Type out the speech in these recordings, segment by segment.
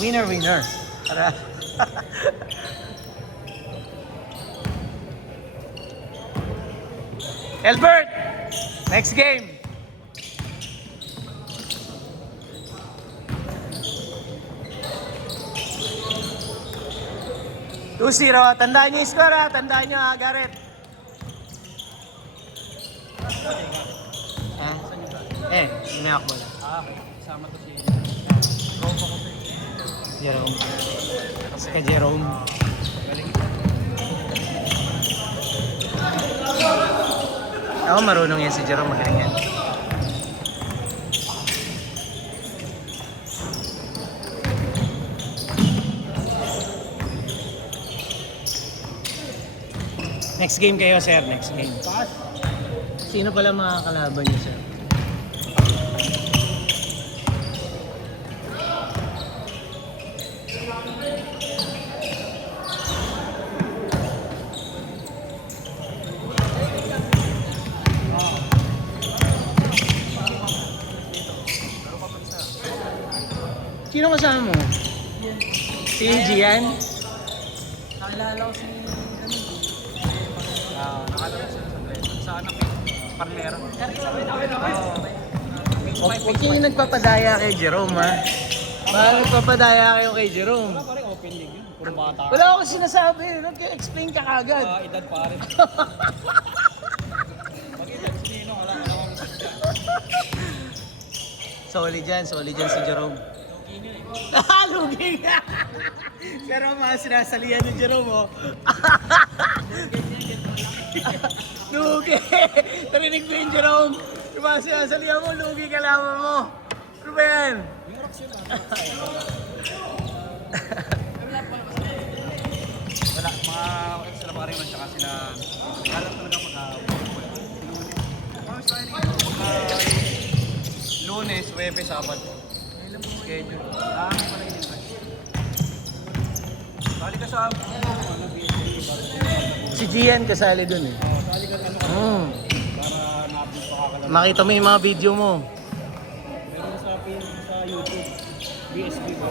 Winner, winner. Para... Elbert! Next game! Two-zero. Tandaan nyo yung score ha. Tandaan nyo ha, Garrett. May ako bola. Kasama to si Jerome. Kasi ka Jerome. Ako marunong yan si Jerome. Magaling yan. Next game kayo, sir. Next game. Sino pala mga kalaban niyo, sir? Sino kasama mo? Si Gian? Nakilala ko si nakalala sila sa anak Parlera. Huwag yung nagpapadaya kay Jerome, ha? Bakit nagpapadaya kayo kay Jerome? Wala pa rin open league yun. Puro bata. Wala akong sinasabi. Nag-explain ka kagad. Edad pa rin. Pag-edad sino, wala akong Solid dyan si Jerome. Lugi nga! Pero mga sinasalihan ni Jerome, oh. Lugi! Narinig mo yung Jerome? Yung mga sinasalihan mo, lugi ka lamang mo. Ano ba yan? wala, mga sila pa rin at saka sila alam talaga Lunes, Webes, Sabado. Schedule. Pala yun. Bali ka sa Si Gian kasali dun eh. bali ka ano para na-upload pa kakala. Makita mo yung mga video mo. Meron sa YouTube. BSB ba?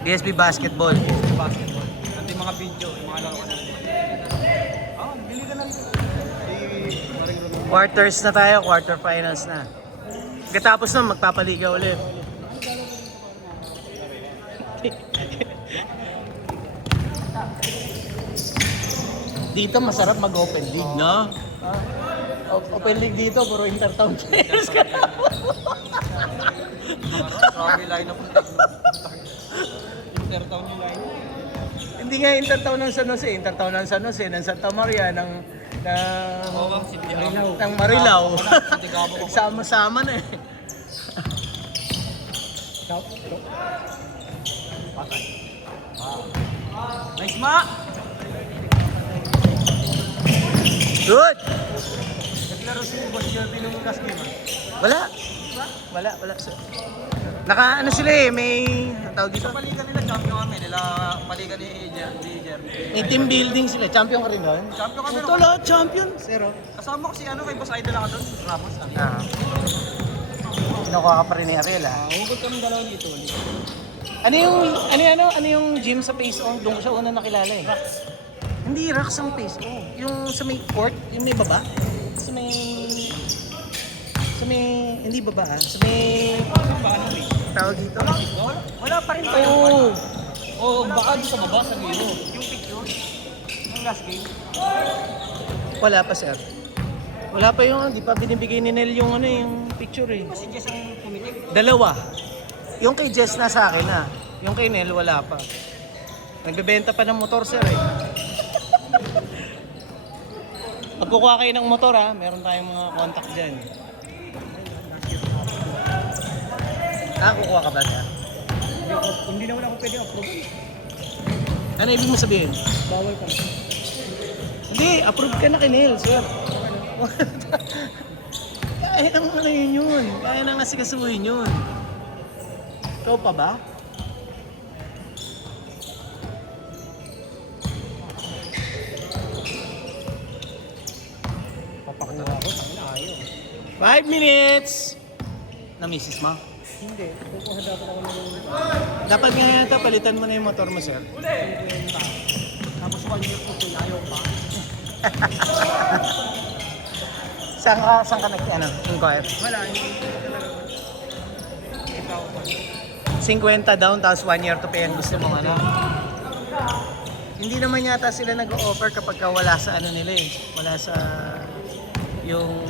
BSB Basketball. Basketball. At yung mga video, yung mga laro na. Bili ka lang. Quarters na tayo, quarterfinals na. Pagkatapos nun, magpapaliga ulit. Dito masarap mag-open league, no? Open league dito, puro intertown players ka na. Grabe line up. Intertown yung line. Hindi nga intertown ng San Jose, intertown ng San Jose, ng Santa Maria, ng Marilao. Nagsama-sama na eh. Patay. Nice ma! Good! Naglaro si Boss Jeremy nung last game. Wala. Ano sila eh, may, ang tawag dito? Sa paligan nila, champion kami. Paligan ni Jeremy. May team building sila. Champion ka rin doon? Champion kami. Ito lahat, champion. Zero. Kasama ko si kay Boss Idol ako doon. Ramos. Kinukuha ka pa rin ni Ariel, ha? Hugod kami dalawa dito. Ano yung gym sa Face On? Doon ko siya una nakilala eh. Hindi, Rocks ang Face On. Yung sa may court, yung may baba. Sa may, hindi baba ah. Sa may, tawag dito. Wala pa rin Oo. Oo, baka doon sa baba sa Miro. Yung picture. Yung last game. Wala pa sir. Wala pa yung, di pa binibigay ni Nel yung yung picture eh. Si Jess ang pumitik. Dalawa. Yung kay Jess na sa akin na. Yung kay Nel wala pa. Nagbebenta pa ng motor sir eh. Pag kukuha kayo ng motor ha, meron tayong mga contact dyan. Kukuha ka ba sir? Hindi na wala akong pwede approve. Ano ibig mo sabihin? Bawal pa. Hindi, approve ka na kay Nel sir. Kaya nang ano yun. Kaya nang asikasuhin yun. Ikaw pa ba? Papakuha ako, ayaw. 5 minutes! Na misis mo? Hindi. Kukuha dapat ako ng Dapat nga yata palitan mo na yung motor mo, sir. 50. Tapos 1 year ko ayaw pa. Saan ka inquire? Wala, hindi talaga. Ikaw pa. 50 down, tapos 1 year to pay ang gusto mong ano. Hindi naman yata sila nag-o-offer kapag wala sa ano nila eh. Wala sa yung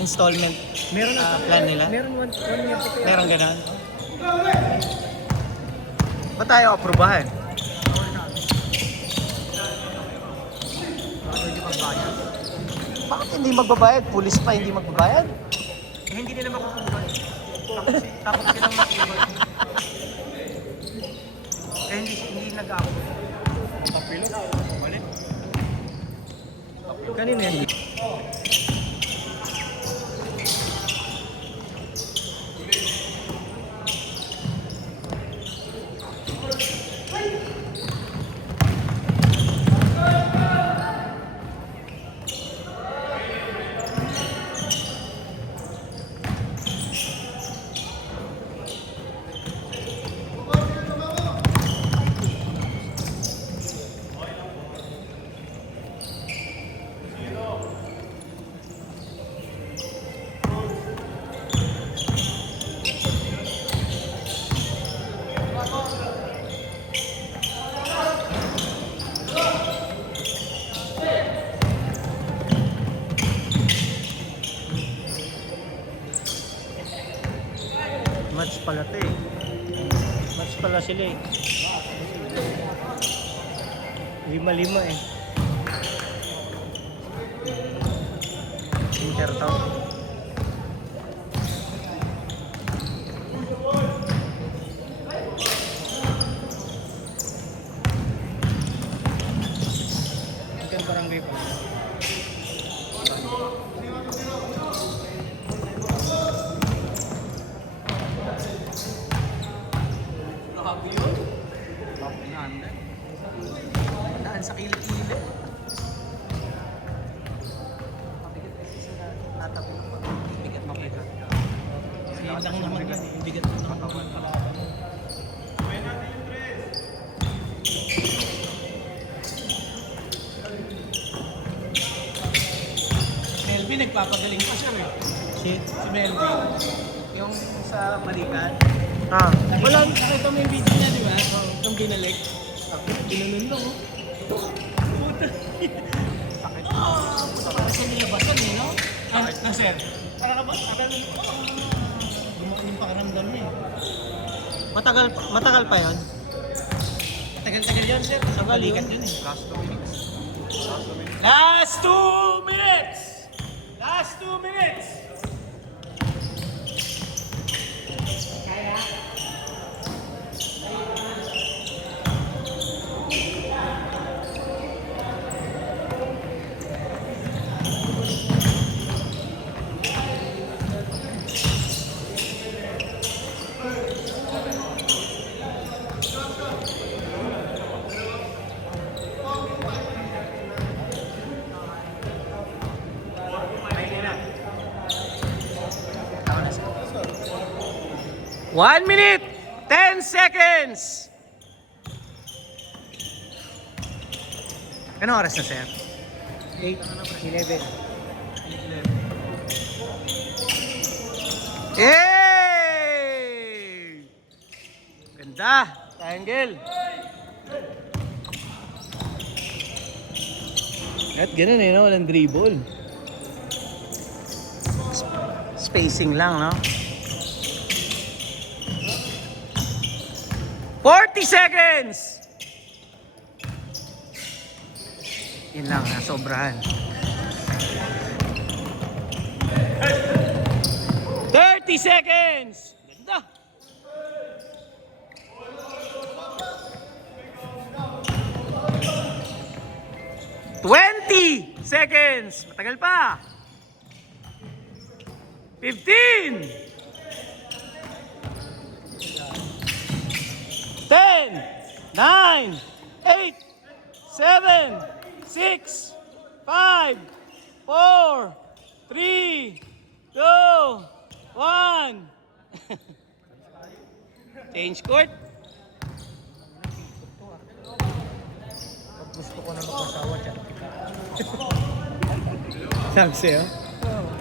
installment plan nila. Meron 1 year to pay. Meron ganun. Ba't tayo aprubahan? Hindi magbayad. Bakit hindi magbabayad? Pulis pa hindi magbabayad? Hindi nila makukuha. Tapos silang makukuha. Hindi nag-ako. Tapilo? Balik. Kanina yan. Match pala to eh. Match pala sila eh. 5-5 eh. Intertown. Ito barangay pa. Grabe yun. Daan sa kilikili. Mabigat kasi sa natabi ko pa. Bigat mabigat. Yan lang naman yan eh. Yung bigat ng katawan pala. Melvin nagpapagaling pa siya eh. Si Melvin. Yung sa balikan. Ah. Wala, nakita mo yung video niya, di ba? Nung binalik. Ginanon lang, oh. Puta. Sakit. Puta, para sa nilabasan, eh, no? Na, sir. Para ka ba? Gumaan yung pakaramdam niya eh. Matagal pa yun? Tagal-tagal yan, sir. Sa balikat yun, eh. Last 2 minutes! Last 2 minutes! One minute, 10 seconds. Anong oras na, sir? 8:11. Yay! Ganda. Triangle. At ganun eh, no? Walang dribble. Spacing lang, no? 40 seconds! Yun lang, sobrahan. 30 seconds! Ganda! Twenty seconds! Matagal pa! 15! 10, 9, 8, 7, 6, 5, 4, 3, 2, 1. Change court. Pag gusto ko na mag-asawa dyan. Sabi sa'yo?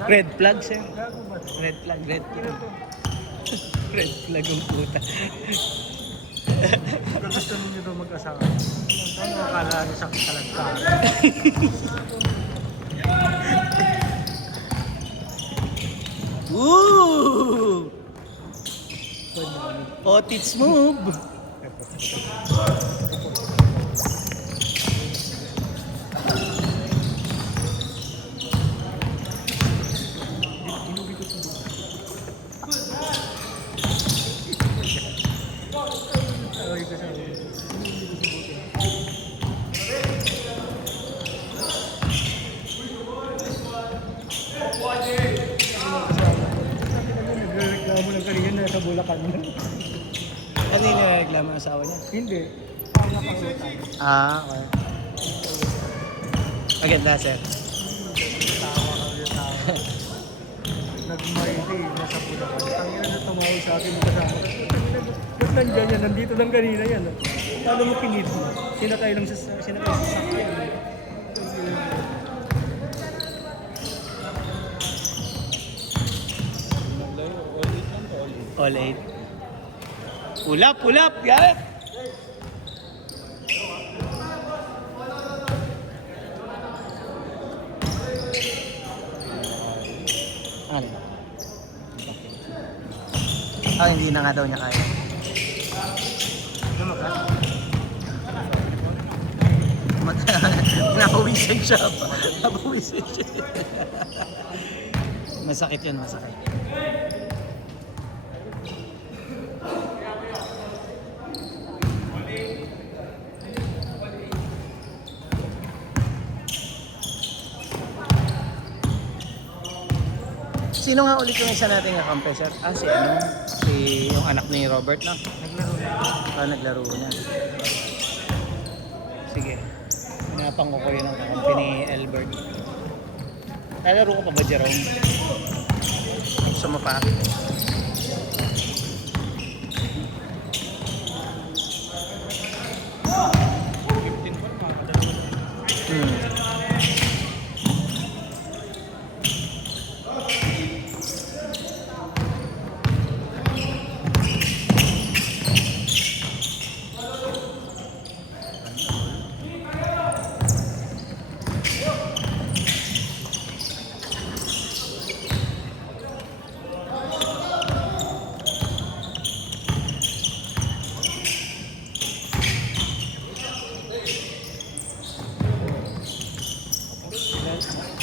Red flag siya. Gago ba? Red flag, red flag. Red flag ang puta. Pag gusto ninyo daw mag-asawa. Ano akala niyo sa katalagka? Woo! Otits move. Ay, kasi nagreklamo ng kanina na sa Bulacan. Ano yung nireklamo ng asawa niya? Hindi. Ang nakasutan. Okay. Maganda, sir. Tawa kami tawa. Nag-mighty nasa Bulacan. Ang ina na tumawag sa akin magkasama. Ba't nandyan yan? Nandito lang kanina yan. Paano mo kinid mo? Sinakay lang sa sasakyan. All 8. Ulap, ulap, Gareth! Ano? Hindi na nga daw niya kaya. Napawisan siya. Napawisan siya. Masakit yun, masakit. Sino nga ulit yung isa nating kakampi, sir? Si yung anak ni Robert, no? Naglaro na. Naglaro na. Sige. Pinapang ko yun ang kakampi ni Albert. Nalaro ko pa ba, Jerome? Gusto mo pa?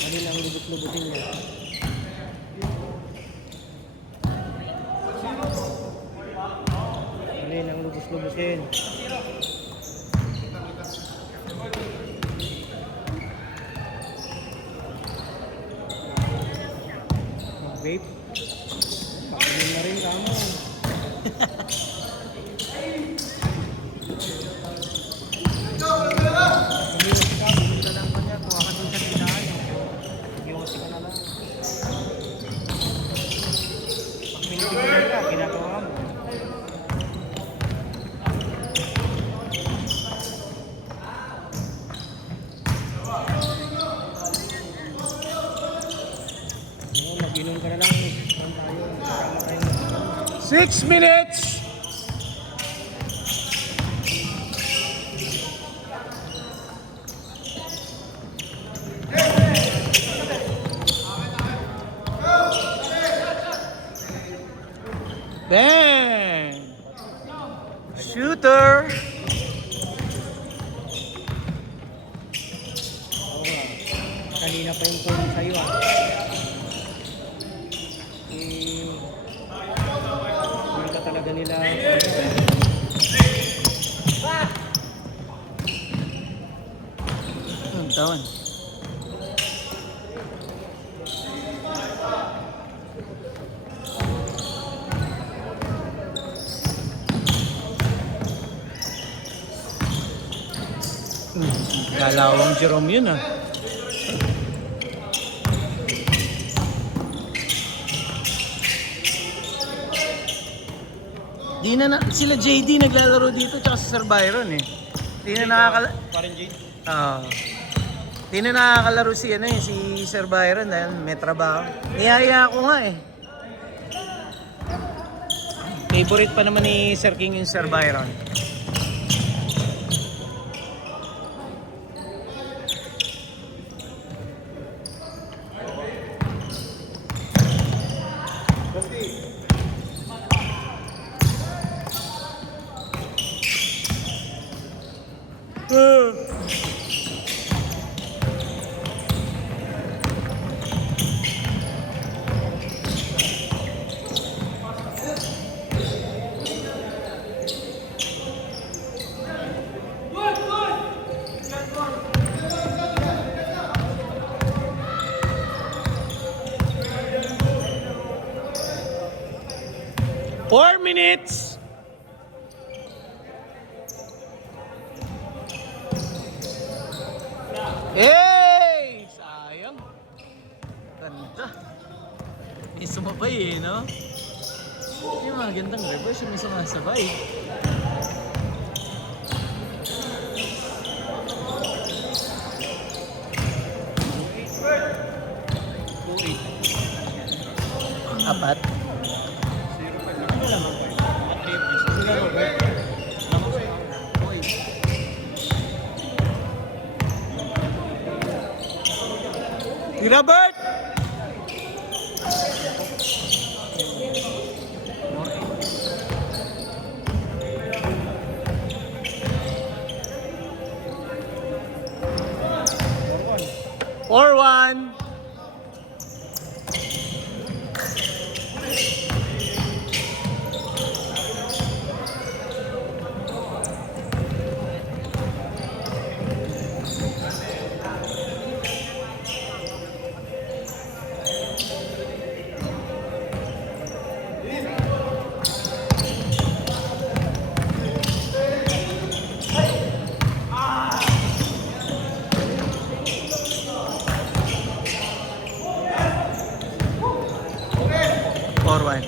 Mali lang lubot-lubutin niya. Mali lang lubos-lubutin. Mag-vape. Pakinig na rin kamo. Umiwas ka, bumili ka lang ko niya. Kuha ka dun sa tindahan. Umiwas ka na lang. Pag pinitigilan ka, ginagawa mo. Mag-inom ka na lang. Saan tayo? Kasama tayo. 6 minutes! Bang! Shooter! Oo nga. Kanina pa yung phone sa'yo ah. Hindi ka talaga nila. Ang tawan. Galawang Jerome yun ah. Sila JD naglalaro dito tsaka si Sir Byron eh. Di na nakakalaro. Parang Jade. Di na nakakalaro si Sir Byron dahil may trabaho. Niyaya ako nga eh. Favorite pa naman ni Sir King yung Sir Byron. Four minutes. Hey! Sayang. Ganda. May sumabay eh, no? Yung mga gandang reverse, yung may sumasabay. Apat. Robert! Or one. Forward.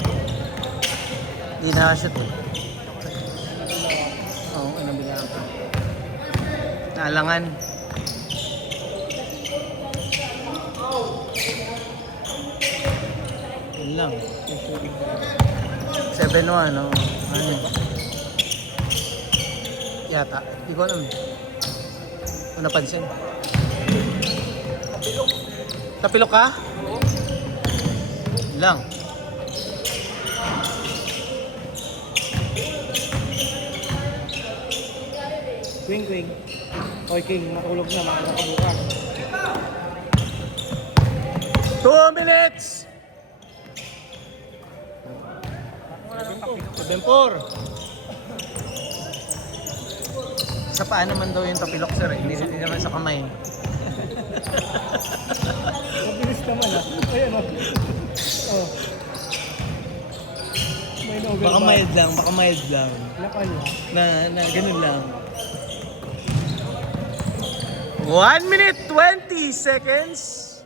Hindi nakashoot eh. Oo, nabilaan pa. Naalangan. Yun lang. 7-1, no? Ano? Yata. Hindi ko alam. Kung napansin. Tapilok ka? Oo. Lang. Queen. Oy, King, matulog na, makakabukas. 2 minutes! 7-4. Sa paa naman daw yung tapilok, sir eh. Hindi naman sa kamay. Mabilis naman ah. Ayan o. Oh. May no Baka mild lang. Lakal Na ganun lang. 1 minute 20 seconds.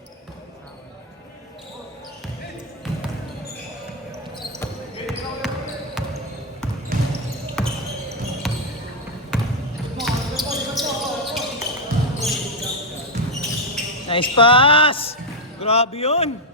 Nice pass! Grabe yun!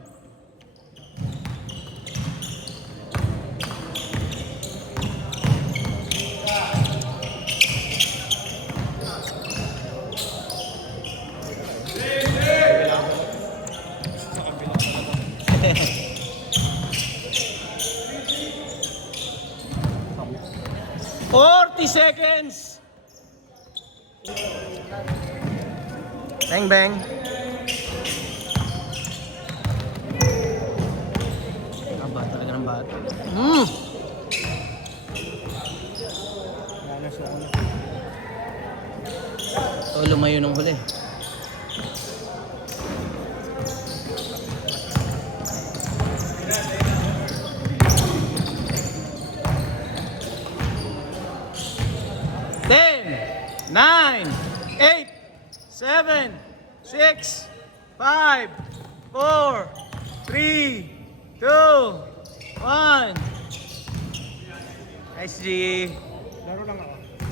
Seconds. Bang bang. Bata talaga ng bata. Lumayo ng huli. Nine, 8, 7, 6, 5, 4, 3, 2, 1. Nice, G. Laro lang ako.